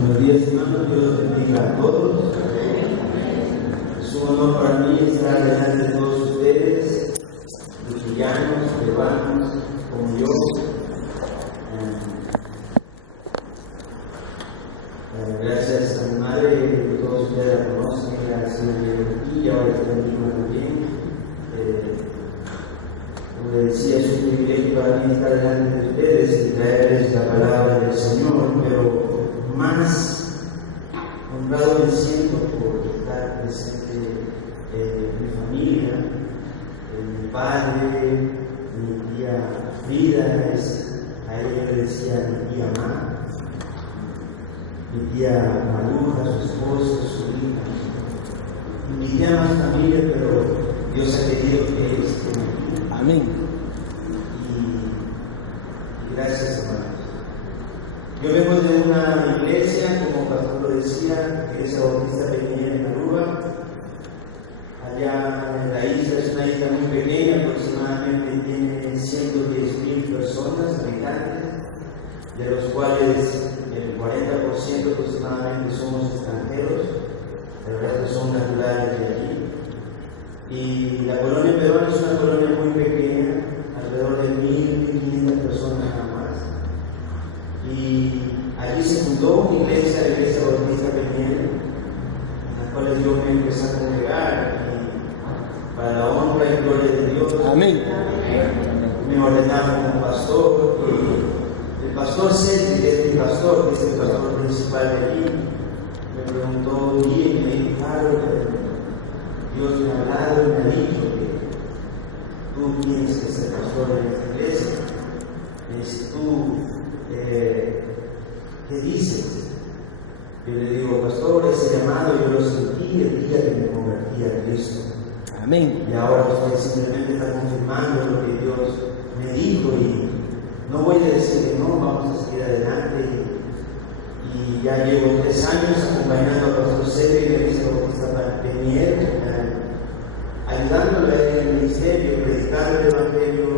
Buenos días, hermanos. Dios bendiga a todos. Es un honor para mí estar delante de todos ustedes, cristianos, peruanos, como yo. Gracias a mi madre, todos ustedes la conocen, ha sido mi y ahora está en Lima también. Como les decía, es un privilegio para mí estar delante de ustedes y traerles la palabra del Señor, pero más honrado me siento por estar presente en mi familia, mi padre, mi tía Frida, a ella le decía mi tía Ma, mi tía Maruja, su esposa, su hija, y mi tía más familia, pero Dios ha querido que ellos estén aquí. Amén. Y gracias, hermanos. Yo vengo de una iglesia, como pastor lo decía, Iglesia Bautista Pequeña en Aruba. Allá en la isla, es una isla muy pequeña, aproximadamente tiene 110,000 personas, habitantes, de los cuales el 40% aproximadamente somos extranjeros, el resto son naturales de allí. Y la colonia peruana es una colonia muy pequeña, alrededor de 1,500 personas nada más. Y allí se fundó una iglesia, la Iglesia Bautista Peña, en la cual yo me empecé a congregar, y para la honra y gloria de Dios. Amén. Me ordenaron como pastor, y el pastor Cedric, que es mi pastor, que es el pastor principal de allí, me preguntó un día y me dijo: Dios me ha hablado y me ha dicho que tú tienes que ser pastor en esta iglesia. Me dice: ¿qué dices? Yo le digo: pastor, ese llamado yo lo sentí el día que me convertí a Cristo. Amén. Y ahora usted simplemente está confirmando lo que Dios me dijo, y no voy a decir que no, vamos a seguir adelante. Y ya llevo 3 años acompañando al pastor Cedric y la Iglesia Bautista Peniel, ayudándolo en el ministerio, predicando el evangelio,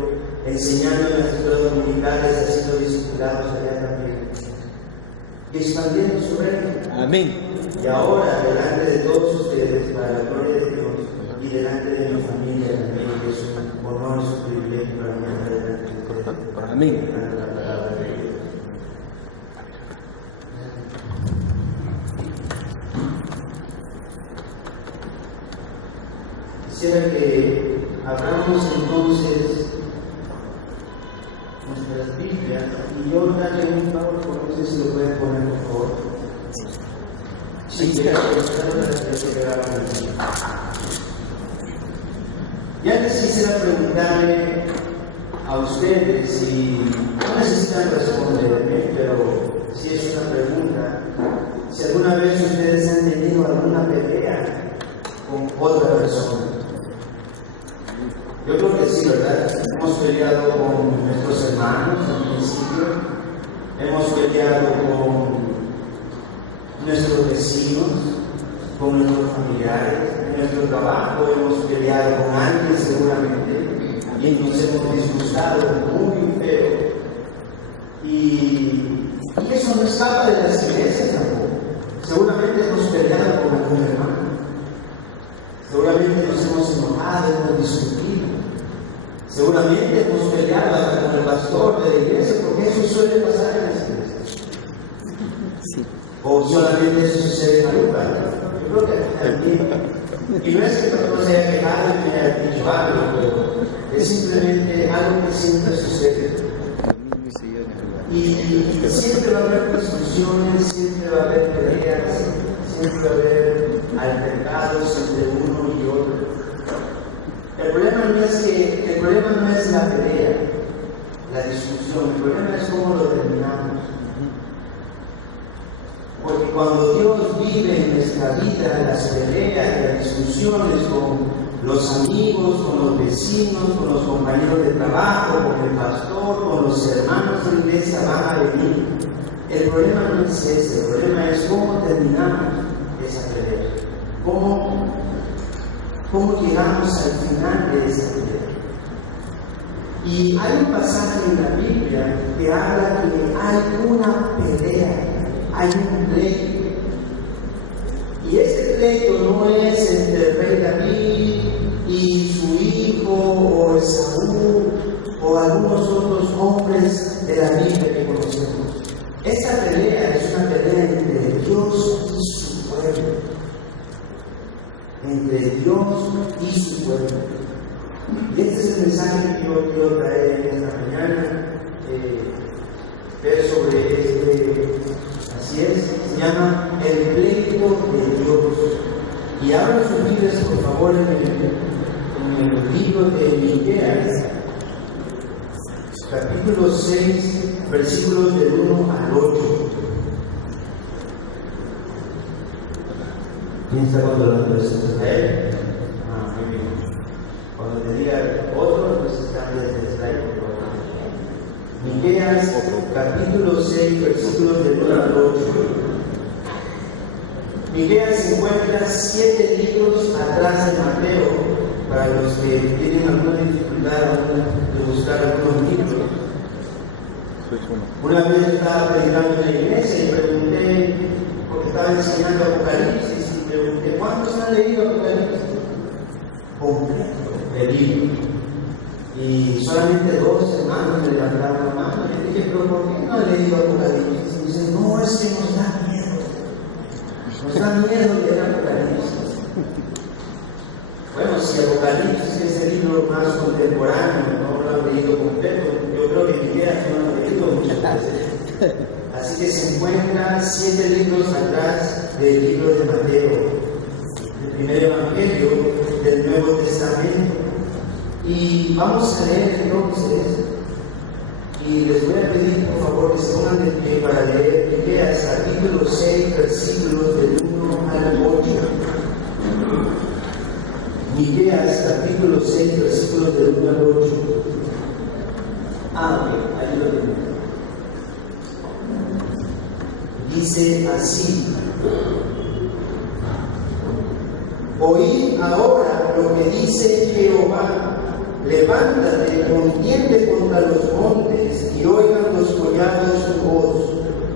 enseñando en las escuelas comunitarias, haciendo discipulados allá también, y expandiendo su reino. Amén. Y ahora, delante de todos ustedes, para la gloria de Dios, y delante de mi familia también, que es un honor, es un privilegio para mí estar delante de ustedes. Amén. La palabra de Dios. Quisiera que abramos entonces nuestras Biblias, y yo darle un favor, no sé si lo pueden poner por favor. Sí, ya les quisiera preguntarle a ustedes, si no necesitan responderme, pero si es una pregunta, si alguna vez ustedes han tenido alguna pelea con otra persona. Yo creo que sí, ¿verdad? Hemos peleado con nuestros hermanos al principio, hemos peleado con nuestros vecinos, con nuestros familiares, en nuestro trabajo hemos peleado con alguien seguramente, y nos hemos disgustado muy feo. Y eso no escapa de las iglesias tampoco. Seguramente hemos peleado con algún hermano, seguramente nos hemos enojado, hemos discutido, seguramente hemos peleado hasta con el pastor de la iglesia, porque eso suele pasar en las iglesias. Sí. O solamente eso sucede en Aruba. Yo creo que también. Y no es que el pastor se haya quejado y me haya dicho algo, pero es simplemente algo que siempre sucede. Y siempre va a haber discusiones, siempre va a haber peleas, siempre va a haber altercados entre uno y otro. El problema no es la pelea, la discusión, el problema es cómo lo terminamos. Porque cuando Dios vive en nuestra vida las peleas, las discusiones con los amigos, con los vecinos, con los compañeros de trabajo, con el pastor, con los hermanos de la iglesia, van a venir. El problema no es ese, el problema es cómo terminamos esa pelea. ¿Cómo llegamos al final de esa pelea? Y hay un pasaje en la Biblia que habla que hay una pelea hay un pleito. Y este pleito no es entre el rey David y su hijo, o Esaú, o algunos otros hombres de la Biblia que conocemos. Esta pelea es una pelea entre Dios y su pueblo. Entre Dios y su pueblo. Y este es el mensaje que yo quiero traer en esta mañana. Ver sobre así es, se llama el pleito de Dios. Y abran sus Biblias, por favor, en el libro de Miqueas, capítulo 6, versículos del 1 al 8. ¿Quién está controlando eso? ¿Israel? Muy bien. Cuando te diga otro, entonces cambia de Israel, por favor. Miqueas, capítulo 6, versículos del 1 al 8. Miqueas se encuentra 7 libros atrás de Mateo, para los que tienen alguna dificultad de buscar algunos libros. Una vez estaba predicando en la iglesia y pregunté, porque estaba enseñando Apocalipsis, y pregunté, ¿cuántos han leído Apocalipsis? Completo el libro. Y solamente 2 hermanos me levantaron la mano. Y dije, ¿pero por qué no han leído Apocalipsis? Y dicen, no, es que nos da miedo. Nos da miedo leer Apocalipsis. Bueno, si Apocalipsis es el libro más contemporáneo, no lo han leído completo, yo creo que Miqueas no lo han leído muchas veces. Así que se encuentran 7 libros atrás del libro de Mateo, el primer evangelio del Nuevo Testamento. Y vamos a leer entonces, y les voy a pedir por favor que se pongan de pie para leer Miqueas capítulo 6, versículos del 1 al 8. Miqueas capítulo 6, versículos del 1 al 8. Ok, ahí lo tenemos. Dice así: oíd ahora lo que dice Jehová. Levántate, contiende contra los montes, y oigan los collados tu voz.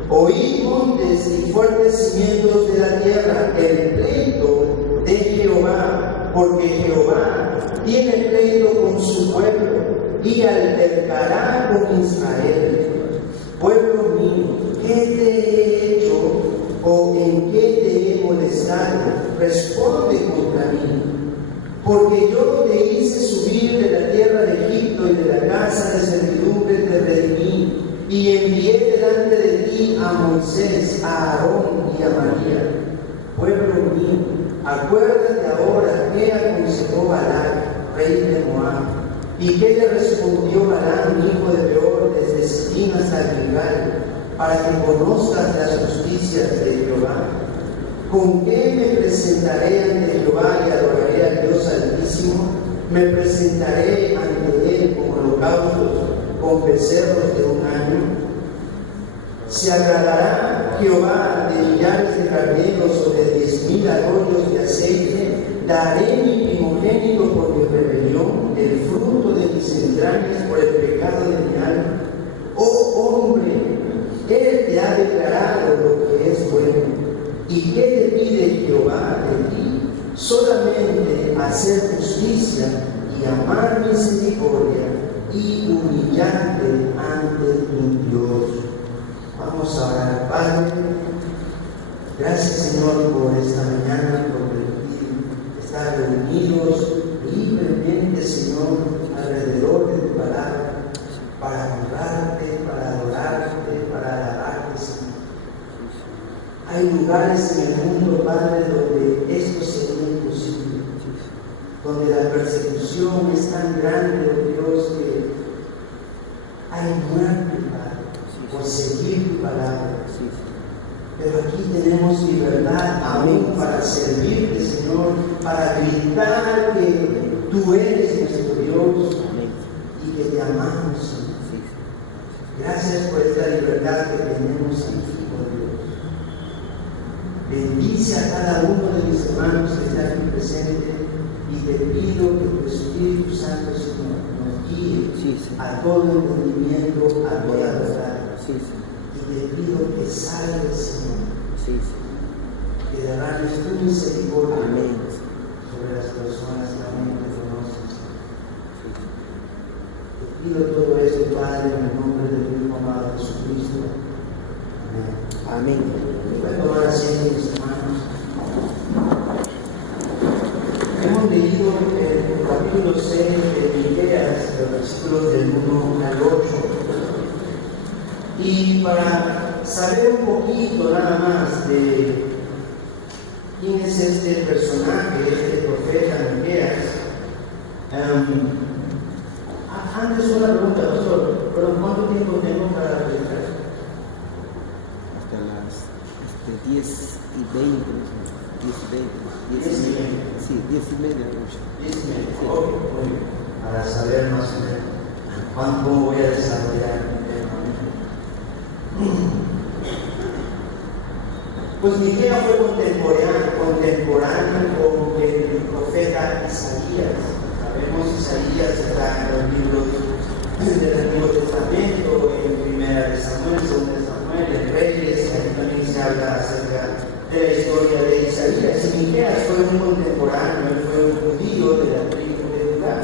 Oíd montes y fuertes cimientos de la tierra, el pleito de Jehová, porque Jehová tiene pleito con su pueblo, y altercará con Israel. Pueblo mío, ¿qué te he hecho, o en qué te he molestado? Responde contra mí. Porque yo te hice subir de la tierra de Egipto y de la casa de servidumbre te redimí, y envié delante de ti a Moisés, a Aarón y a María. Pueblo mío, acuérdate ahora qué aconsejó Balac, rey de Moab, y qué le respondió Balaam, hijo de Beor, desde Sitín hasta Gilgal, para que conozcas las justicias de Jehová. ¿Con qué me presentaré ante Jehová y adoraré al Dios Altísimo? Me presentaré ante Él con holocaustos, con becerros de un año. ¿Se agradará Jehová de millares de carneros o de 10,000 arroyos de aceite? Daré mi primogénito por mi rebelión, el fruto de mis entrañas por el pecado de mi alma. Oh hombre, Él te ha declarado lo que es bueno. ¿Y qué te pide Jehová de ti? Solamente hacer justicia y amar misericordia y humillarte ante tu Dios. Vamos a orar. Padre, gracias Señor por esta mañana, por permitir estar reunidos libremente, Señor, alrededor de tu palabra, para honrarte, para adorarte, para alabarte, Señor. Hay lugares en el mundo, Padre, donde esto sería imposible, donde la persecución es tan grande, oh Dios, que hay muerte, Padre, por seguir tu palabra. Pero aquí tenemos libertad aún para servirte, Señor, para gritar que tú eres nuestro Dios y que te amamos, Señor. Gracias por esta libertad que tenemos aquí. Bendice a cada uno de mis hermanos que está aquí presente, y te pido que tu Espíritu Santo, Señor, nos guíe a todo entendimiento, a toda verdad. Y te pido que salves, Señor, Sí, que derrames tu misericordia Amén. sobre las personas que aún no te conocen. Te pido todo esto, Padre, en el nombre del Hijo amado Jesucristo. Amén. Amén. Voy a tomar asiento, mis hermanos. Hemos leído el capítulo 6 de Miqueas, los versículos del 1 al 8. Y para saber un poquito nada más de quién es este personaje, este profeta Miqueas, antes una pregunta, pastor, ¿pero cuánto tiempo tengo para predicar? Hasta las 10:20. 10:20. Sí, 10:30. 10:20. Ok, muy bien. Para saber más o menos cuánto voy a desarrollar mi tema. Pues Miqueas fue contemporáneo con el profeta Isaías. Sabemos Isaías está en los libros del Antiguo Testamento, en Primera de Samuel, Segunda de Samuel, en Reyes, ahí también se habla acerca de la historia de Isaías. Y Miqueas fue un contemporáneo, él fue un judío de la tribu de Judá,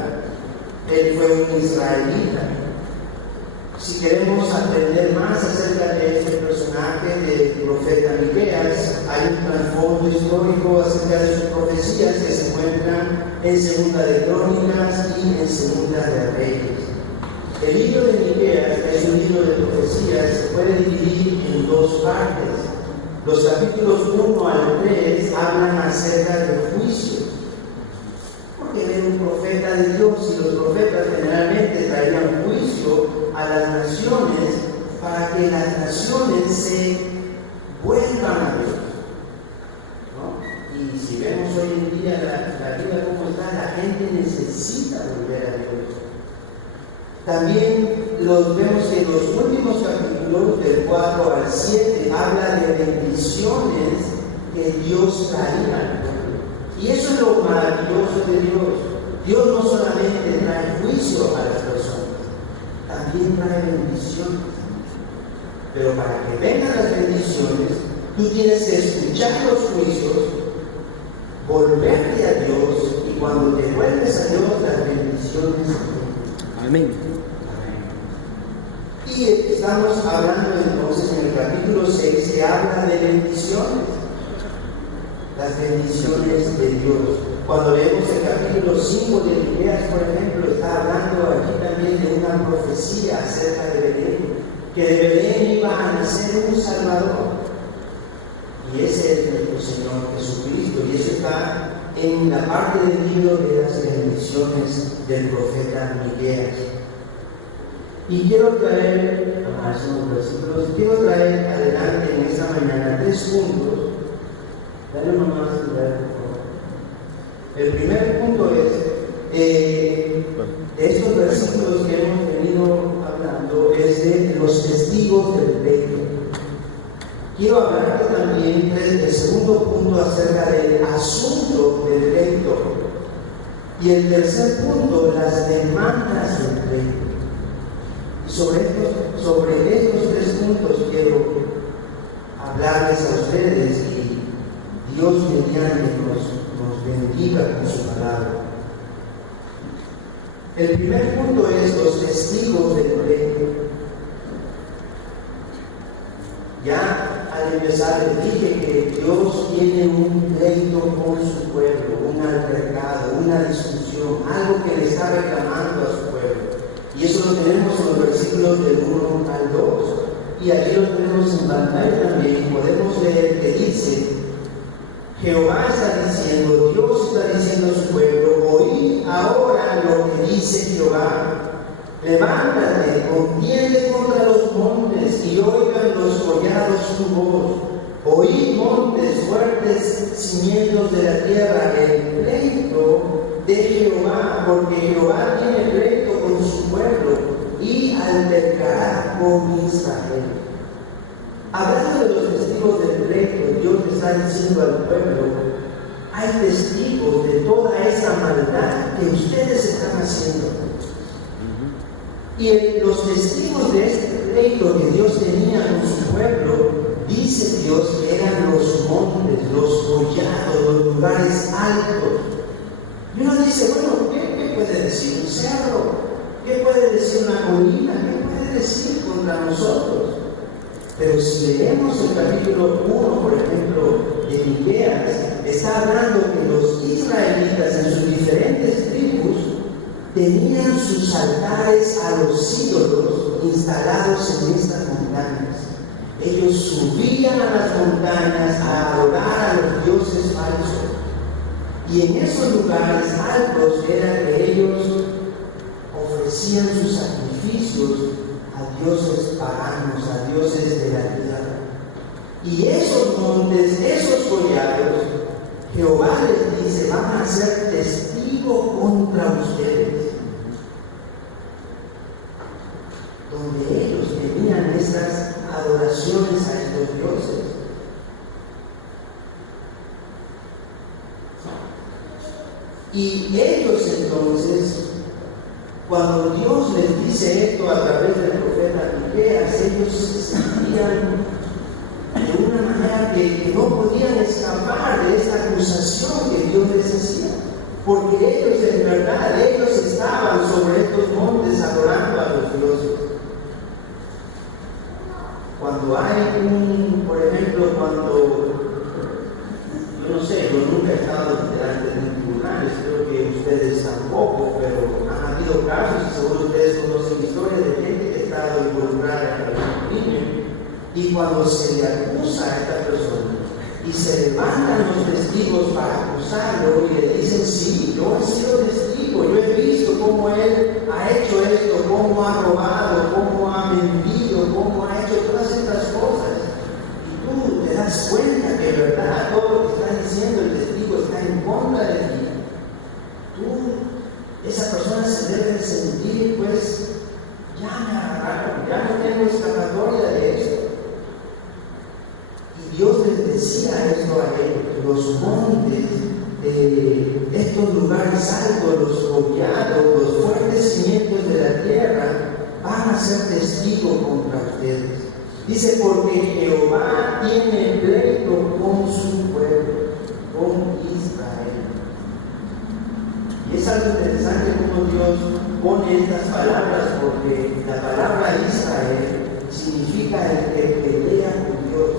él fue un israelita. Si queremos aprender más acerca de este personaje del profeta Miqueas, hay un trasfondo histórico acerca de sus profecías que se encuentran en Segunda de Crónicas y en Segunda de Reyes. El libro de Miqueas es un libro de profecías, se puede dividir en dos partes. Los capítulos 1 al 3 hablan acerca del juicio. Porque era un profeta de Dios y los profetas generalmente traían juicio a las naciones para que las naciones se vuelvan a Dios, ¿no? Y si vemos hoy en día la vida como está, la gente necesita volver a Dios. También vemos que en los últimos capítulos, del 4 al 7, habla de bendiciones que Dios traía al pueblo. Y eso es lo maravilloso de Dios. Dios no solamente trae juicio a las personas, también trae bendiciones. Pero para que vengan las bendiciones, tú tienes que escuchar los juicios, volverte a Dios, y cuando te vuelves a Dios, las bendiciones vienen. Amén. Y estamos hablando entonces en el capítulo 6 que habla de bendiciones, las bendiciones de Dios. Cuando leemos el capítulo 5 de Miqueas, por ejemplo, está hablando aquí también de una profecía acerca de Belén, que de Belén iba a nacer un Salvador. Y ese es nuestro Señor Jesucristo. Y eso está en la parte del libro de las bendiciones del profeta Miqueas. Y quiero traer adelante en esta mañana 3 puntos. Dale nomás, por favor. El primer punto es, de estos versículos que hemos venido hablando, es de los testigos del pleito. Quiero hablarte también del segundo punto acerca del asunto del pleito. Y el tercer punto, las demandas del pleito. Sobre estos 3 puntos quiero hablarles a ustedes y Dios mediante nos bendiga con su palabra. El primer punto es los testigos del pleito. Ya al empezar les dije que Dios tiene un pleito con su pueblo, un altercado, una discusión, algo que le está reclamando a su pueblo. Y eso lo tenemos en los versículos del 1 al 2. Y aquí lo tenemos en pantalla también. Y podemos leer que dice: Jehová está diciendo, Dios está diciendo a su pueblo, oíd ahora lo que dice Jehová. Levántate, contiende contra los montes y oigan los collados tu voz. Oíd montes, fuertes cimientos de la tierra, el pleito de Jehová, porque Jehová tiene pleito con su pueblo y altercará con Israel. Hablando de los testigos del pleito, Dios le está diciendo al pueblo: hay testigos de toda esa maldad que ustedes están haciendo. Y los testigos de este pleito pleito que Dios tenía con su pueblo, dice Dios que eran los montes, los collados, los lugares altos. Y uno dice, bueno, ¿qué puede decir un cerro? ¿Qué puede decir una colina? ¿Qué puede decir contra nosotros? Pero si leemos el capítulo 1, por ejemplo, de Miqueas, está hablando que los israelitas en sus diferentes tribus tenían sus altares a los ídolos instalados en estas montañas. Ellos subían a las montañas a adorar a los dioses falsos. Y en esos lugares altos era que ellos ofrecían sus sacrificios a dioses paganos, a dioses de la tierra. Y esos montes, esos collados, Jehová les dice, van a ser testigo contra ustedes. Donde ellos tenían estas adoraciones a estos dioses. Y ellos entonces, cuando Dios les dice esto a través del profeta Miqueas, ellos se sentían de una manera que no podían escapar de esta acusación que Dios les hacía. Porque ellos, en verdad, ellos estaban sobre estos montes adorando a los dioses. Cuando hay por ejemplo, yo no sé, yo nunca he estado delante de un tribunal, espero que ustedes tampoco, pero han habido casos, y seguro ustedes conocen historias de gente que ha estado involucrada en algún crimen, y cuando se le acusa a esta persona, y se levantan los testigos para acusarlo, y le dicen, sí, yo he sido testigo, yo he visto cómo él ha hecho esto, cómo ha robado, cómo ha mentido, cómo ha hecho todas estas cosas. Y tú te das cuenta que, verdad, todo lo que está diciendo el testigo está en contra de ti. Esa persona se debe sentir, pues, ya me agarraron, ya no tengo escapatoria de esto. Y Dios les decía esto a ellos: los montes, estos lugares altos, los collados, los fuertes cimientos de la tierra, van a ser testigos contra ustedes. Dice, porque Jehová tiene pleito con su pueblo, con Israel. Y es algo interesante cómo Dios pone estas palabras, porque la palabra Israel significa el que pelea con Dios.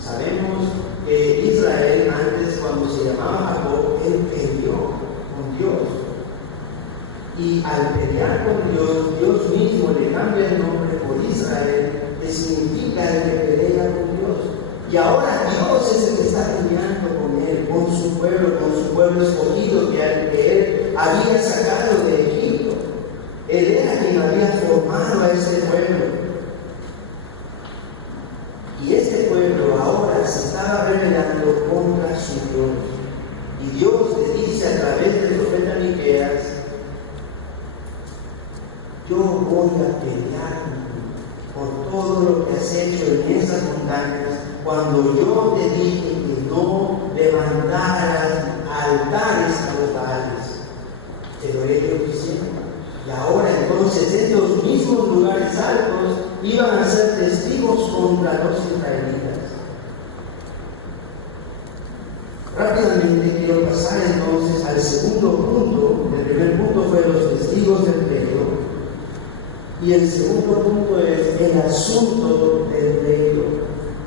Sabemos que Israel, antes, cuando se llamaba Jacob, él peleó con Dios. Y al pelear con Dios, Dios mismo le cambia el nombre por Israel, que significa el que pelea con Dios. Y ahora Dios es el que está peleando con él, con su pueblo escogido que él había sacado de Egipto. Él era quien había formado a este pueblo. Y este pueblo ahora se estaba rebelando contra su Dios. Y Dios le dice a través del profeta Miqueas: yo voy a pelear por todo lo que has hecho en esas montañas, cuando yo te dije que no levantaras altares a los Baales. Pero ellos hicieron. Y ahora entonces estos mismos lugares altos iban a ser testigos contra los israelitas. Rápidamente quiero pasar entonces al segundo punto. El primer punto fue los testigos del pleito. Y el segundo punto es el asunto del pleito.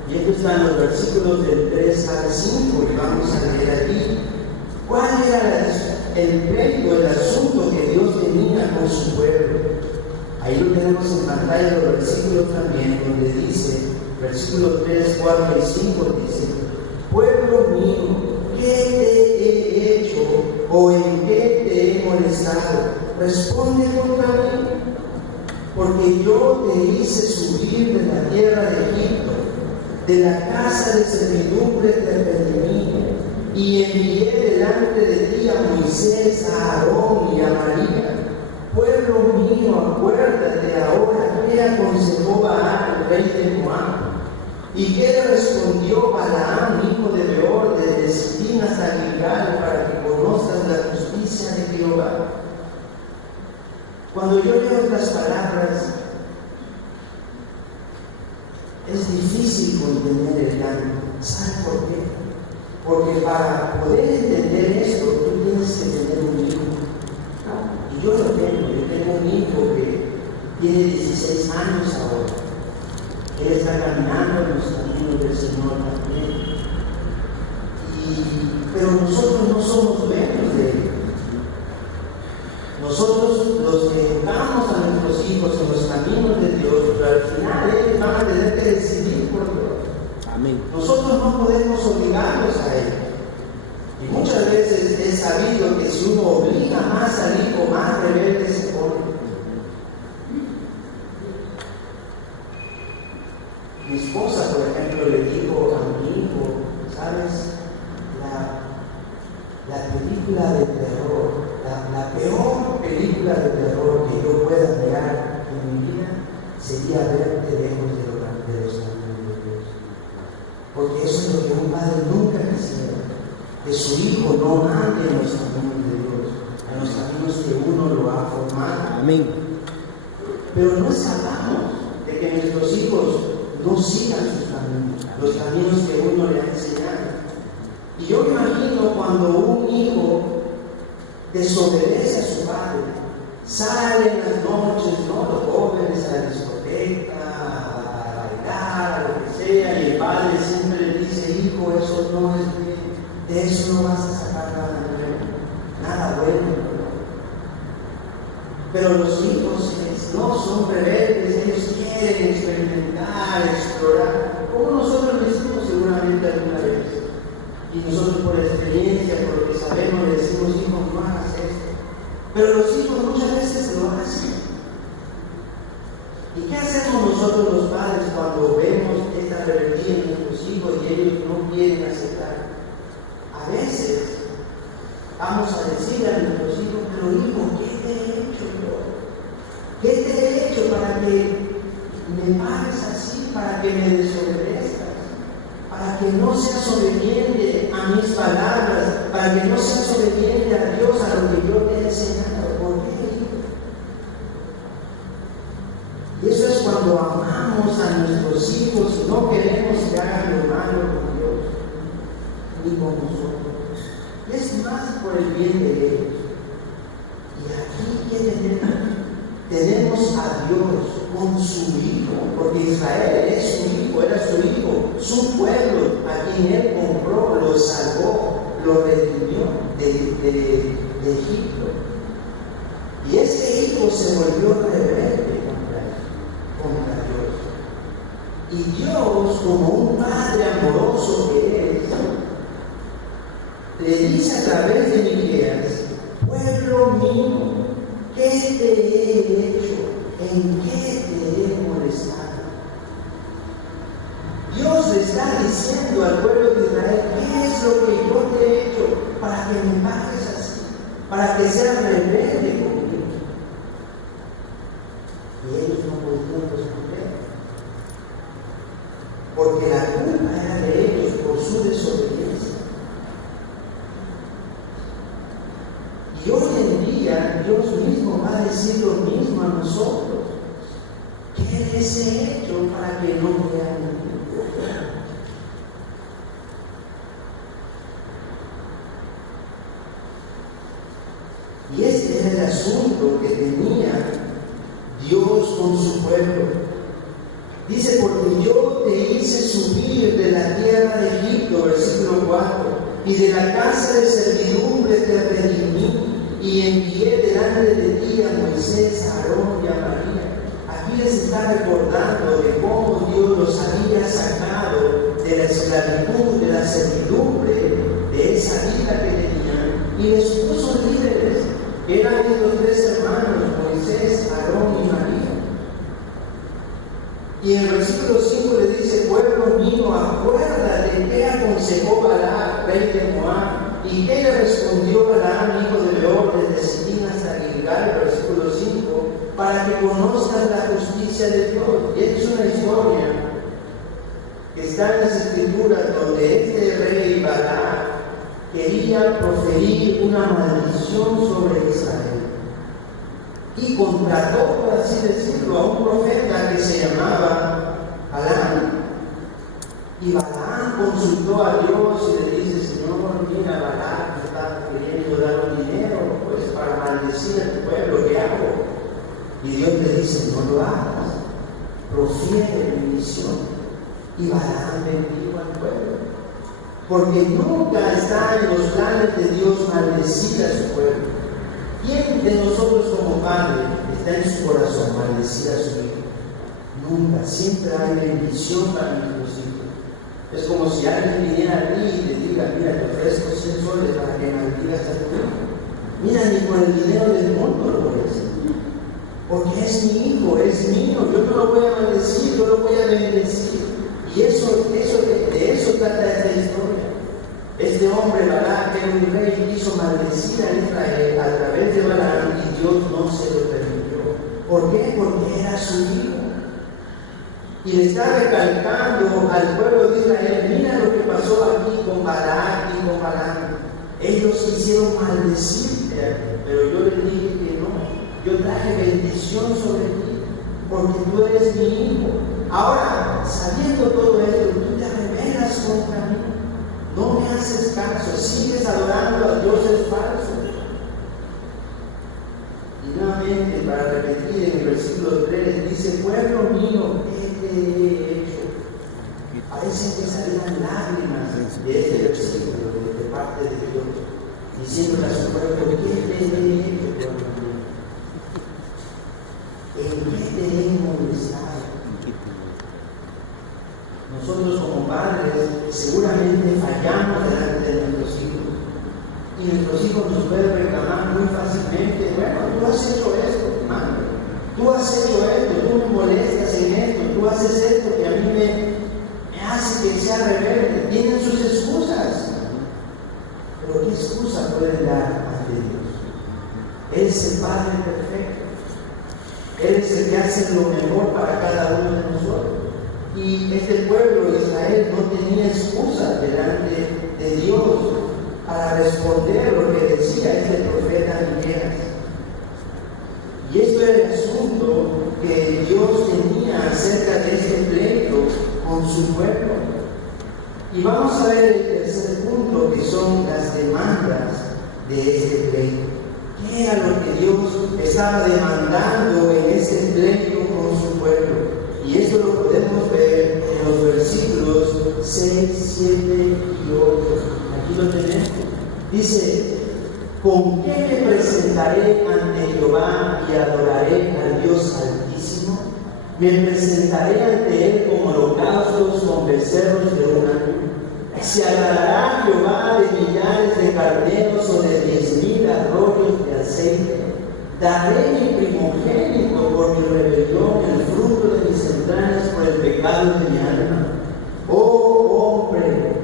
Y esto está en los versículos del 3 al 5, y vamos a leer aquí. ¿Cuál era el pleito, el asunto que Dios tenía con su pueblo? Ahí lo tenemos en pantalla, los versículos también, donde dice, versículos 3, 4 y 5, dice: pueblo mío, ¿qué te he hecho o en qué te he molestado? Responde contra mí. Porque yo te hice subir de la tierra de Egipto, de la casa de servidumbre te redimí, y envié delante de ti a Moisés, a Aarón y a María. Pueblo mío, acuérdate ahora qué aconsejó Balaam, rey de Moab, y qué le respondió Balaam, hijo de Beor, desde Sitín hasta Gilgal, para que conozcas la justicia de Jehová. Cuando yo leo estas palabras, muchísimo entender el cambio. ¿Saben por qué? Porque para poder entender esto, tú tienes que tener un hijo. Y yo lo tengo. Yo tengo un hijo que tiene 16 años ahora. Él está caminando en los caminos del Señor también. Pero nosotros no somos dueños de él. Nosotros los que educamos a nuestros hijos en los caminos de Dios, pero al final ellos van a tener que decidir por Dios. Amén. Nosotros no podemos obligarlos a ellos. Y muchas veces es sabido que si uno obliga más al hijo, más rebelde se pone. Mi esposa, por ejemplo, le dijo a mi hijo, ¿sabes? La película de terror, la peor película de terror que yo pueda mirar en mi vida sería verte lejos de los caminos de Dios. Porque eso es lo que un padre nunca quisiera, que su hijo no ande en los caminos de Dios, en los caminos que uno lo ha formado. Amén. Pero no escapamos de que nuestros hijos no sigan sus caminos, los caminos que uno le ha enseñado. Y yo me imagino cuando un hijo desobedece a su padre, sale en las noches, ¿no? Los jóvenes a la discoteca, a bailar, a lo que sea, y el padre siempre le dice, hijo, eso no es bien, de eso no vas a sacar nada bueno. Pero los hijos no son rebeldes, ellos quieren experimentar, explorar, como nosotros lo hicimos seguramente alguna vez. Y nosotros por experiencia, por lo que sabemos, le decimos, hijo, no hagas esto. Pero los hijos muchas veces lo hacen. ¿Y qué hacemos nosotros los padres cuando vemos esta rebeldía en nuestros hijos y ellos no quieren aceptar? A veces vamos a decirle a nuestros hijos, pero hijo, ¿qué te he hecho yo? ¿Qué te he hecho para que me pares así, para que me desobedezcas? Para que no seas obediente a mis palabras, para que no seas obediente a Dios, a lo que yo te he enseñado. ¿Por qué? Y eso es cuando amamos a nuestros hijos y no queremos que hagan lo malo con Dios, ni con nosotros. Es más por el bien de ellos. Y aquí, ¿qué tenemos? Tenemos a Dios con su Hijo, porque Israel es su Hijo, era su Hijo, su pueblo, a quien Él compró, lo salvó, lo redimió de Egipto. Y ese Hijo se volvió rebelde contra Dios. Y Dios, como un Padre amoroso que es, le dice a través de Miqueas, pueblo mío, ¿qué te he hecho? ¿En qué te he molestado? Dios le está diciendo al pueblo de Israel, ¿qué es lo que yo te he hecho para que me pagues así? Para que seas rebelde conmigo. Y ellos no podían responder. Porque la culpa era de ellos por su desobediencia. Y hoy en día Dios mismo va a decir lo mismo a nosotros. ¿Qué les he hecho para que no crean en mí? Y este era el asunto que tenía Dios con su pueblo. Dice, porque yo te hice subir de la tierra de Egipto, versículo 4, y de la casa de servidumbre te redimí, y envié delante de ti a Moisés, a Aarón y a María. Aquí les está recordando de cómo Dios los había sacado de la esclavitud, de la servidumbre, de esa vida que tenían, y les puso líderes, que eran estos tres hermanos, Moisés, Aarón y María. Y en el versículo 5 le dice, pueblo mío, acuérdate qué aconsejó Balac, rey de Moab, y qué le respondió Balaam, hijo de Beor, desde Sitín hasta Gilgal, versículo 5, para que conozcan la justicia de Dios. Y esta es una historia que está en las Escrituras, donde este rey Balac quería proferir una maldición sobre Israel. Y contrató, por así decirlo, a un profeta que se llamaba Balaam. Y Balaam consultó a Dios y le dice: Señor, mira, Balaam está queriendo dar un dinero pues para maldecir a tu pueblo, ¿qué hago? Y Dios le dice: no lo hagas, profiere bendición. Y Balaam bendijo al pueblo, porque nunca está en los planes de Dios maldecir a su pueblo. ¿Quién de nosotros como padre está en su corazón maldecir a su hijo? Nunca, siempre hay bendición para nuestros hijos. Es como si alguien viniera a ti y te diga: mira, te ofrezco 100 soles para que maldigas a tu hijo. Mira, ni con el dinero del mundo lo voy a hacer, porque es mi hijo, es mío, yo no lo voy a maldecir, yo lo voy a bendecir. Y de eso trata esta historia. Este hombre, Balaam, que era un rey, quiso maldecir a Israel a través de Balaam y Dios no se lo permitió. ¿Por qué? Porque era su hijo. Y le está recalcando al pueblo de Israel: mira lo que pasó aquí con Balaam y con Balaam. Ellos quisieron maldecirte, pero yo les dije que no. Yo traje bendición sobre ti, porque tú eres mi hijo. Ahora, sabiendo todo esto, tú te rebelas contra mí. No me haces caso, sigues adorando a dioses falsos. Y nuevamente, para repetir, en el versículo 3 dice: pueblo mío, ¿qué te he hecho? Parece que salían lágrimas de este versículo, de parte de Dios, diciéndole a su pueblo: ¿qué te he hecho, pueblo mío? ¿En qué te he molestado? Nosotros como padres seguramente fallamos delante de nuestros hijos, y nuestros hijos nos pueden reclamar muy fácilmente: bueno, tú has hecho esto, madre, tú has hecho esto, tú me molestas en esto, tú haces esto que a mí me hace que sea rebelde. Tienen sus excusas, pero ¿qué excusa pueden dar ante Dios? Él es el Padre perfecto, Él es el que hace lo mejor para cada uno de nosotros. Y este pueblo de Israel no tenía excusa delante de Dios para responder lo que decía este profeta Miqueas. Y esto era el asunto que Dios tenía acerca de este pleito con su pueblo. Y vamos a ver el tercer punto, que son las demandas de este pleito. ¿Qué era lo que Dios estaba demandando en este pleito con su pueblo? Y esto lo podemos ver en los versículos 6, 7 y 8. Aquí lo tenemos. Dice: ¿con qué me presentaré ante Jehová y adoraré al Dios Altísimo? Me presentaré ante Él como holocaustos con becerros de un año. ¿Se agradará Jehová de millares de carneros o de 10,000 arroyos de aceite? Daré mi primogénito por mi rebelión, el fruto de mis entrañas por el pecado de mi alma. Oh hombre,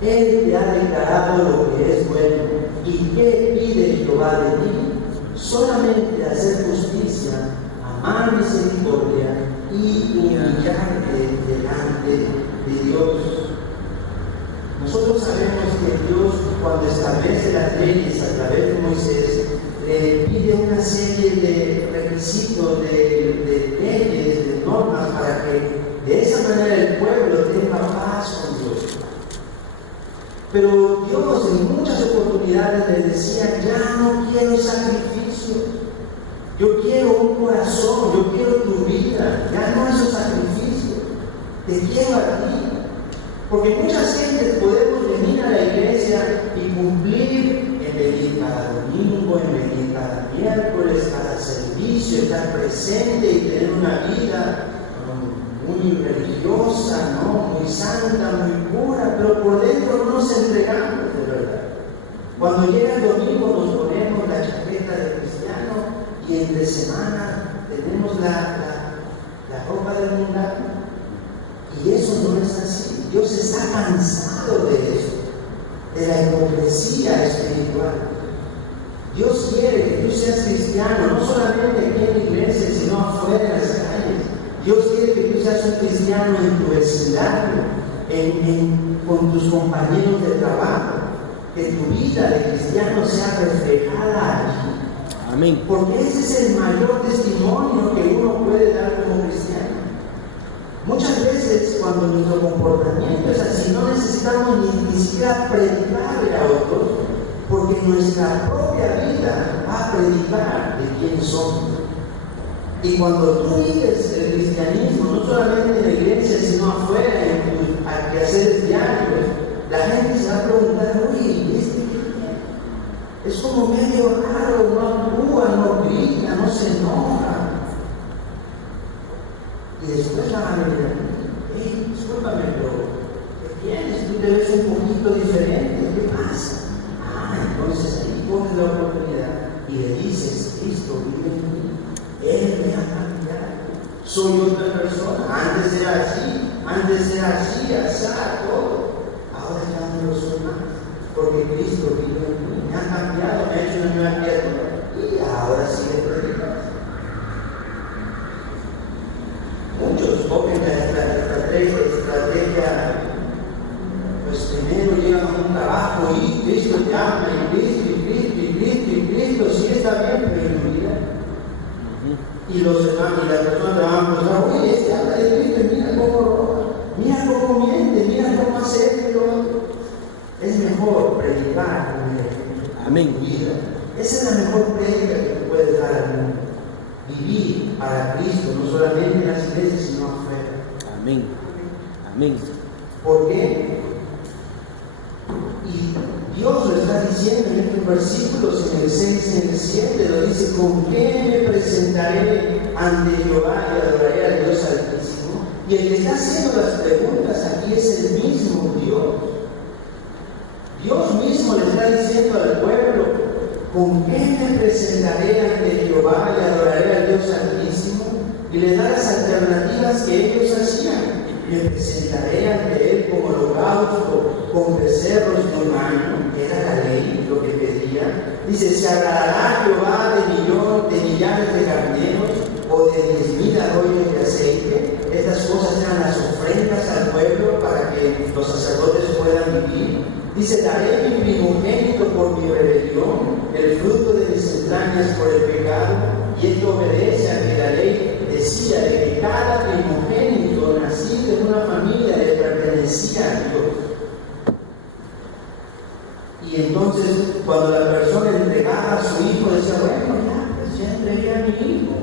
Él te ha declarado lo que es bueno. ¿Y qué pide Jehová de ti? Solamente hacer justicia, amar misericordia y humillarte delante de Dios. Nosotros sabemos que Dios, cuando establece las leyes a través de Moisés, le pide una serie de requisitos, de leyes, de normas, para que de esa manera el pueblo tenga paz con Dios. Pero Dios en muchas oportunidades le decía: ya no quiero sacrificio, yo quiero un corazón, yo quiero tu vida, ya no esos sacrificios, te quiero a ti. Porque muchas gentes podemos venir a la iglesia y cumplir en venir cada domingo, en venir cada miércoles, cada servicio, estar presente y tener una vida muy religiosa, ¿no? Muy santa, muy pura, pero por dentro no nos entregamos de verdad. Cuando llega el domingo nos ponemos la chaqueta de cristiano y entre semana tenemos la ropa del mundano. Y eso no es así. Dios está cansado de eso, de la hipocresía espiritual. Dios quiere que tú seas cristiano, no solamente aquí en la iglesia, sino afuera en las calles. Dios quiere que tú seas un cristiano en tu vecindario, con tus compañeros de trabajo, que tu vida de cristiano sea reflejada allí. Amén. Porque ese es el mayor testimonio que uno puede dar como cristiano. Muchas veces, cuando nuestro comportamiento es necesitamos ni siquiera predicarle a otros, porque nuestra propia vida va a predicar de quién somos. Y cuando tú vives el cristianismo, no solamente en la iglesia, sino afuera, en tus quehaceres diarios, la gente se va a preguntar, oye, ¿este qué? Es como medio raro, no actúa, no grita, no se enoja. Y después van a venir a mí, hey, discúlpame, pero ¿qué tienes? Tú te ves un poquito diferente, ¿qué pasa? Entonces ahí coges la oportunidad y le dices, Cristo vive en mí, Él me ha cambiado, soy otra persona, antes era así, asá, todo, ahora ya no lo soy más, porque Cristo vive en mí, me ha cambiado, me ha hecho una nueva criatura, y ahora sí le predicas. Muchos cogen la estrategia. Pues primero llegan a un trabajo y Cristo te ama, y Cristo, sí está bien, pero en mi vida. Y los hermanos y las personas te van a pensar, oye, este habla de Cristo, mira cómo roba, mira cómo miente, mira cómo hace esto y lo otro. Es mejor predicar con el ejemplo. Amén. Vida. Esa es la mejor prédica que tú puedes dar al mundo. Vivir para Cristo, no solamente en las iglesias, sino afuera. Amén. Amén. ¿Por qué? Y Dios lo está diciendo en estos versículos, en el 6 y en el 7, lo dice, ¿con qué me presentaré ante Jehová y adoraré al Dios Altísimo? Y el que está haciendo las preguntas aquí es el mismo Dios. Dios mismo le está diciendo al pueblo, ¿con qué me presentaré ante Jehová y adoraré al Dios Altísimo? Y le da las alternativas que ellos hacían. Me presentaré ante Él como holocausto, con becerros de un año, que era la ley, lo que pedía. Dice, se agradará Jehová de millares de carneros o de 10,000 arroyos de aceite. Estas cosas eran las ofrendas al pueblo para que los sacerdotes puedan vivir. Dice, daré mi primogénito por mi rebelión, el fruto de mis entrañas por el pecado, y esto obedece a que la ley decía de que cada primogénito nacido en una familia le pertenecía a Dios. Y entonces, cuando la persona entregaba a su hijo, decía, bueno, ya entregué a mi hijo,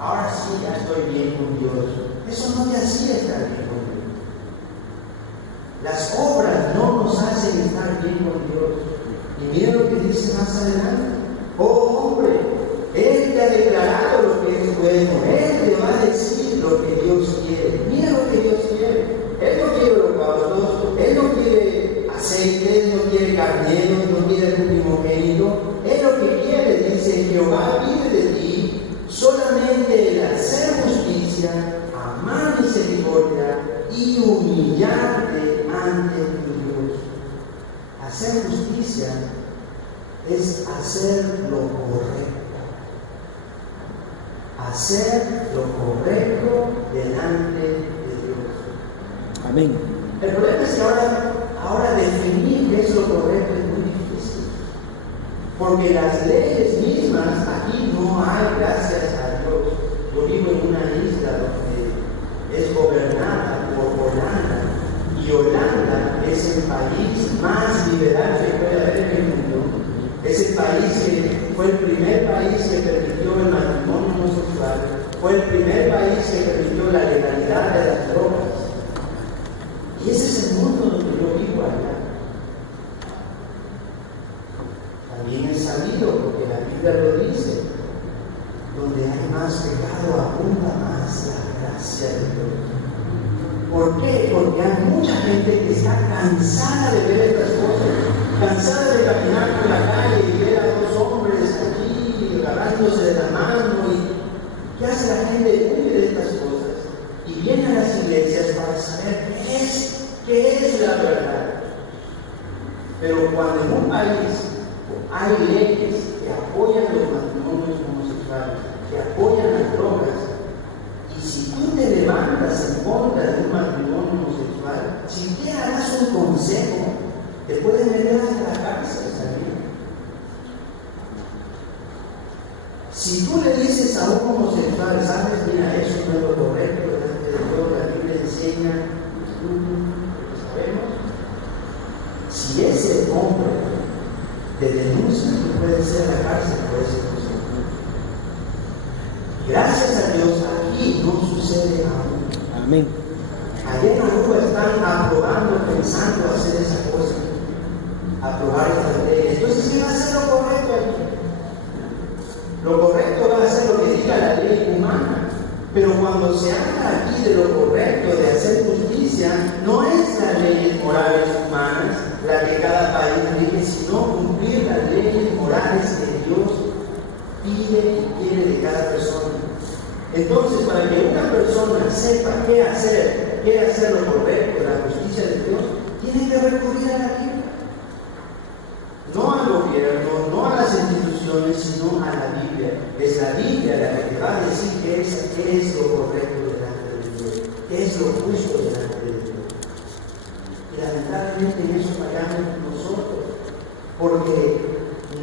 ahora sí ya estoy bien con Dios. Eso no te hacía estar bien con Dios. Las obras no nos hacen estar bien con Dios. Y miren lo que dice más adelante. Oh hombre, Él te ha declarado lo que es bueno. Él te va a decir lo que Dios quiere. Mira lo que Dios quiere. Él no quiere holocaustos, Él no quiere aceite, no quiere carneros, no quiere un primogénito. Él lo que quiere, dice, Jehová vive de ti, solamente el hacer justicia, amar misericordia y humillarte ante tu Dios. Hacer justicia es hacer lo correcto. Hacer lo correcto delante de Dios. Amén. El problema es que ahora definir qué es lo correcto es muy difícil. Porque las leyes mismas aquí no hay, gracias a Dios. Yo vivo en una isla donde es gobernada por Holanda. Y Holanda es el país más liberal que puede haber en el mundo. Es el país que fue el primer país que permitió el matrimonio homosexual. Fue el primer país que permitió la legalidad de las drogas. Y ese es el mundo donde yo vivo allá. También es sabido, porque la Biblia lo dice, donde hay más pecado abunda más la gracia de Dios. ¿Por qué? Porque hay mucha gente que está cansada de ver estas cosas, cansada de caminar por la calle y ver a dos hombres aquí agarrándose de la mano. ¿Y qué hace la gente? Huye de estas cosas y viene a las iglesias para saber qué es la verdad. Pero cuando en un país hay leyes que apoyan los matrimonios homosexuales, que apoyan las drogas, y si tú te levantas en contra de un matrimonio homosexual, si te das un consejo, te pueden meter hasta la cárcel, ¿sabes? Si tú le dices a un homosexual, sabes, mira, eso no es lo correcto delante de Dios, la Biblia enseña, sabemos, hombre te denuncia, tú puedes ser a la cárcel por esa cosa. Gracias a Dios, aquí no sucede aún. Amén. Allá en Aruba están aprobando, pensando hacer esa cosa, aprobar esta ley. Entonces, ¿qué va a ser lo correcto aquí? Lo correcto va a ser lo que diga la ley humana. Pero cuando se habla aquí de lo correcto, de hacer justicia, no es las leyes morales humanas la que cada país rige, sino cumplir las leyes morales que Dios pide y quiere de cada persona. Entonces, para que una persona sepa qué hacer lo correcto, la justicia de Dios, tiene que recurrir a la Biblia. No al gobierno, no a las instituciones, sino a la Biblia. Es la Biblia la que te va a decir qué es lo correcto delante de Dios, qué es lo justo delante de Dios. Y lamentablemente en eso fallamos nosotros, porque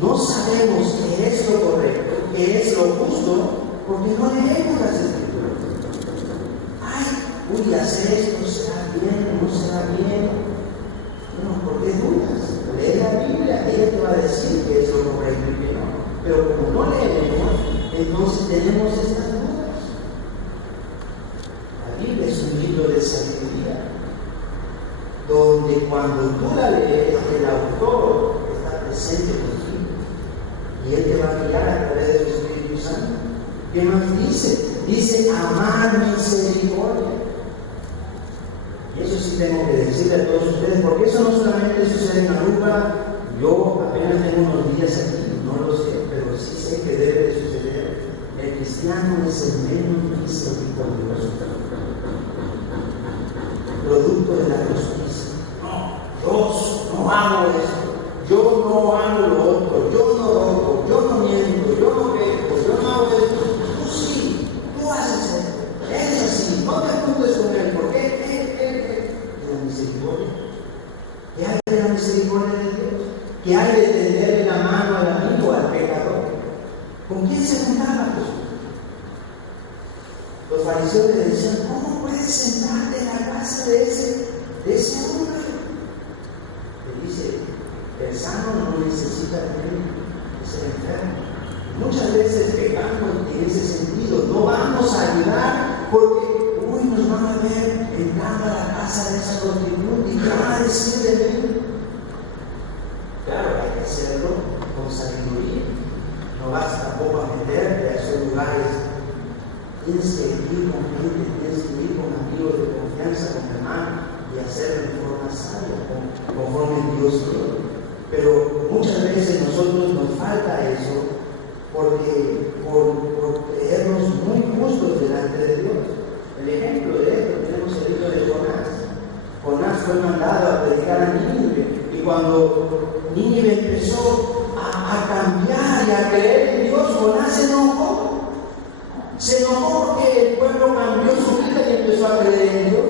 no sabemos qué es lo correcto, qué es lo justo, porque no leemos las Escrituras. Ay, hacer esto será bien, no será bien. Bueno, ¿por qué dudas? Lee la Biblia, ella te va a decir qué es lo correcto y qué no. Pero como no leemos, entonces tenemos estas dudas. La Biblia es un libro de sabiduría, donde cuando tú la lees, el autor está presente contigo y él te va a guiar a través del Espíritu Santo. ¿Qué más dice? Dice amar misericordia. Y eso sí tengo que decirle a todos ustedes, porque eso no solamente sucede en Aruba. Yo apenas tengo unos días aquí, no lo sé, pero sí sé que debe de suceder. El cristiano es el menos misericordioso, producto de la justicia. No, yo no hago esto, yo no hago lo otro, yo no robo, yo no miento, yo no quejo, yo no hago esto. Tú sí, tú haces esto, es así, no te juntes con él, ¿por qué? La misericordia. ¿Qué hay de la misericordia de Dios? ¿Qué hay de tenderle la mano al amigo, al pecador? ¿Con quién se juntaba Jesús? Los fariseos le decían, ¿cómo puedes sentarte en la casa de ese hombre? Le dice, el sano no necesita médico, es el enfermo. Muchas veces pecamos en ese sentido, no vamos a ayudar porque nos van a ver entrando a la casa de esa prostituta y ¿qué van a decir de mí? Claro, hay que hacerlo con sabiduría. No vas tampoco a meterte a esos lugares. Tienes que ir con gente, tienes que ir con amigos de confianza, con hermanos y hacerlo de forma sabia, conforme Dios quiere. Pero muchas veces nosotros nos falta eso porque por creernos muy justos delante de Dios. El ejemplo de esto tenemos el libro de Jonás. Jonás fue mandado a predicar a Nínive y cuando Nínive empezó a cambiar y a creer en Dios, Jonás se enojó. Se enojó porque el pueblo cambió su vida y empezó a creer en Dios.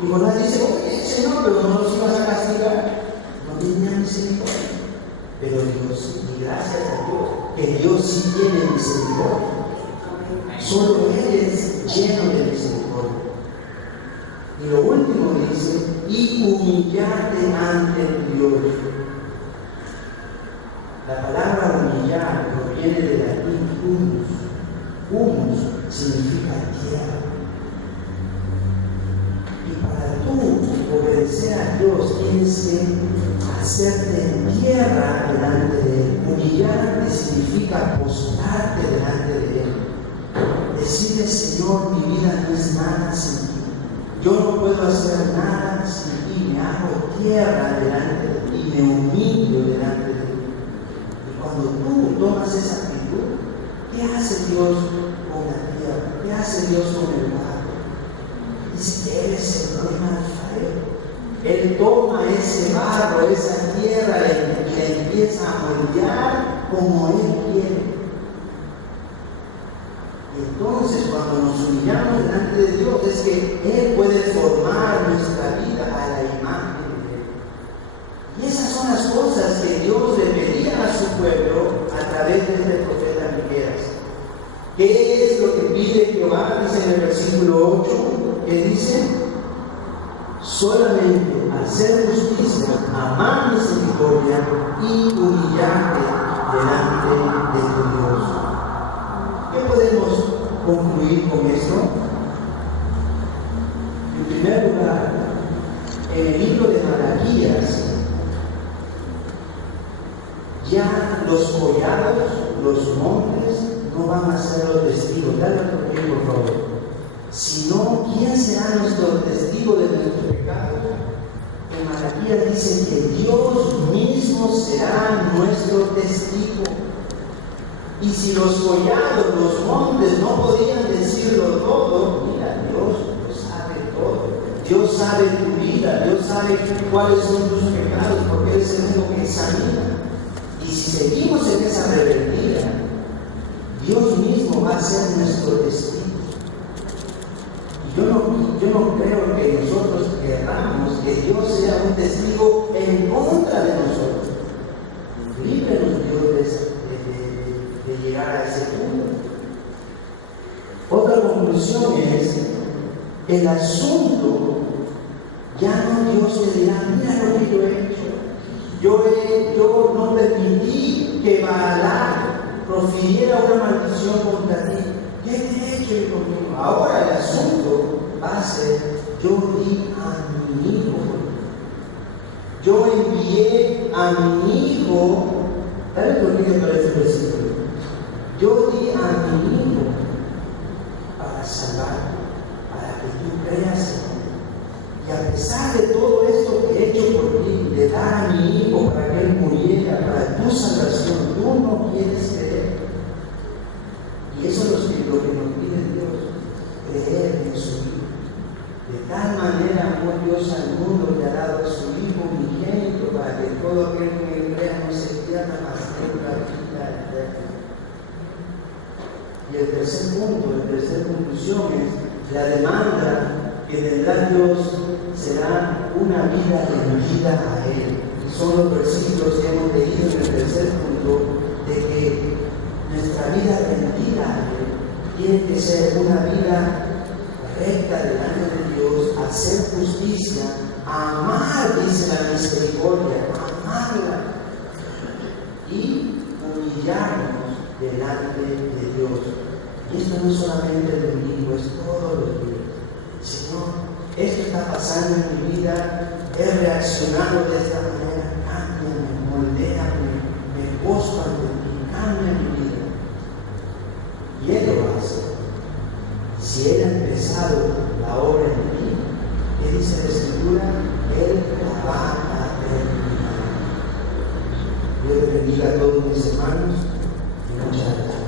Y Jonás dice, oye, Señor, pero no los ibas a castigar. No tenía misericordia. Pero Dios, y gracias a Dios, que Dios sí tiene misericordia. Solo Él es lleno de misericordia. Y lo último dice, y humillarte ante Dios. La palabra humillar proviene del latín humus. Humus significa tierra. Y para tú obedecer a Dios tienes que hacerte en tierra delante de Él. Humillarte significa postrarte delante de Él. Decirle, Señor, mi vida no es nada sin ti. Yo no puedo hacer nada sin ti. Me hago tierra delante de ti, me humillo delante de ti. Y cuando tú tomas esa actitud, ¿qué hace Dios con la tierra? ¿Qué hace Dios con el barro? Dice, Él es el buen alfarero. Él toma ese barro, esa tierra y la empieza a moldear como Él quiere. Y entonces cuando nos humillamos delante de Dios es que Él puede formar nuestra vida a la imagen de Él. Y esas son las cosas que Dios le pedía a su pueblo a través de este profeta Miqueas. ¿Qué es lo que pide Jehová? Dice en el versículo 8, que dice, solamente hacer justicia, amar misericordia y humillarte delante de tu Dios. ¿Qué podemos concluir con esto? En primer lugar, en el libro de Malaquías, ya los collados, los montes, no van a ser los testigos. Dale otro pie, por favor. Sino, ¿quién será nuestro testigo de nuestros pecados? En Malaquías dice que Dios mismo será nuestro testigo. Y si los collados, los montes no podían decirlo todo, mira, Dios lo sabe todo. Dios sabe tu vida, Dios sabe cuáles son tus pecados, porque Él es el único que examina. Y si seguimos en esa rebeldía, Dios mismo va a ser nuestro testigo. Y yo no creo que nosotros querramos que Dios sea un testigo en contra de nosotros. Líbranos, Dios, de llegar a ese punto. Otra conclusión es: el asunto, ya no Dios te dirá, mira lo que yo he hecho. Yo no permití que Balac profiriera una maldición contra ti. ¿Qué te he hecho, hijo mío? Ahora el asunto va a ser: yo di a mi hijo. Yo envié a mi hijo. Dale conmigo para este versículo. Yo di a mi hijo para salvarte, para que tú creas en él. Y a pesar de todo esto que he hecho por ti, de dar a mi hijo para que él muriera, para tu salvación, tú no quieres creer. Y eso es lo que nos pide Dios, creer en su Hijo. De tal manera amó Dios al mundo que ha dado a su Hijo unigénito, para que todo aquel que en él crea no se pierda, mas tenga vida eterna. Y el tercer punto, la tercera conclusión es: la demanda que tendrá Dios será una vida rendida a Él. Y son los versículos que hemos leído en el tercer punto, de que nuestra vida rendida a Él tiene que ser una vida recta delante de Dios, hacer justicia, amar, dice la misericordia, amarla y humillarnos delante de Dios. Y esto no es solamente el domingo, es todos los días. Señor, esto está pasando en mi vida, he reaccionado de esta manera, cámbiame, moldéame, me gozo ante ti, cambia mi vida. Y Él lo va a hacer. Si Él ha empezado la obra en mí, ¿qué dice la Escritura? Él la va a terminar. Dios bendiga a todos mis hermanos y muchas gracias.